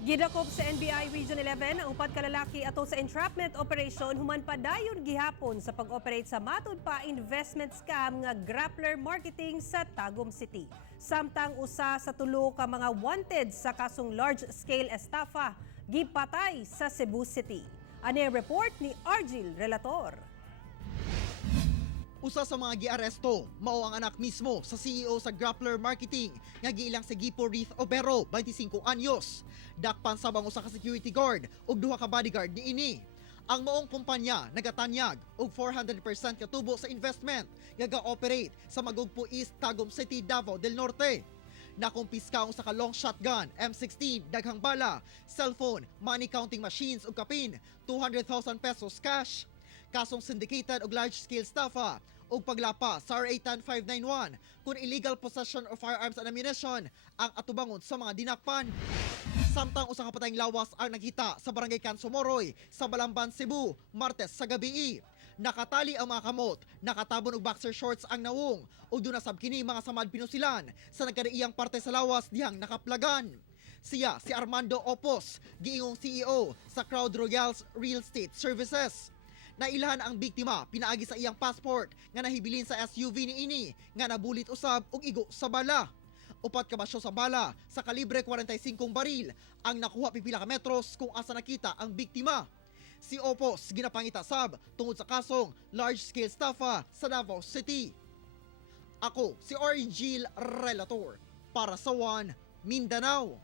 Gidakop sa NBI Region 11 ang upat ka lalaki ato sa entrapment operation human padayon gihapon sa pag-operate sa matud pa investment scam nga grappler marketing sa Tagum City. Samtang usa sa tulo ka mga wanted sa kasong large-scale estafa gipatay sa Cebu City. Ani report ni Argil Relator. Usa sa mga giaresto mao ang anak mismo sa CEO sa Grappler Marketing nga giilang si Gipo Reith Obero, 25 anyos. Dakpan sabang usa ka security guard ug duha ka bodyguard niini. Ang maong kumpanya nagatanyag og 400% katubo sa investment nga ga-operate sa Magugpo East, Tagum City, Davao del Norte. Nakumpiska ang usa ka long shotgun, M16, daghang bala, cellphone, money counting machines ug kapin, 200,000 pesos cash. Kasong syndicated og large-scale estafa ug paglapa sa RA 10591 kung illegal possession of firearms and ammunition ang atubangon sa mga dinakpan. Samtang usa ka patayng lawas ang nakita sa barangay Cansomoroy sa Balamban, Cebu, Martes sa gabi. Nakatali ang mga kamot, nakatabon og boxer shorts ang nawong ug dunay sab kini mga samad pinusilan sa nagkadaiyang parte sa lawas dihang nakaplagan. Siya si Armando Opos, giingong CEO sa Crowd Royals Real Estate Services. Nailahan ang biktima pinaagi sa iyang passport nga nahibilin sa SUV niini nga nabulit usab og igo sa bala. Upat ka basyo sa bala sa kalibre 45 baril ang nakuha pipila ka metros kung asa nakita ang biktima. Si Opos ginapangita sab tungod sa kasong large-scale estafa sa Davao City. Ako si Argil Relator para sa One Mindanao.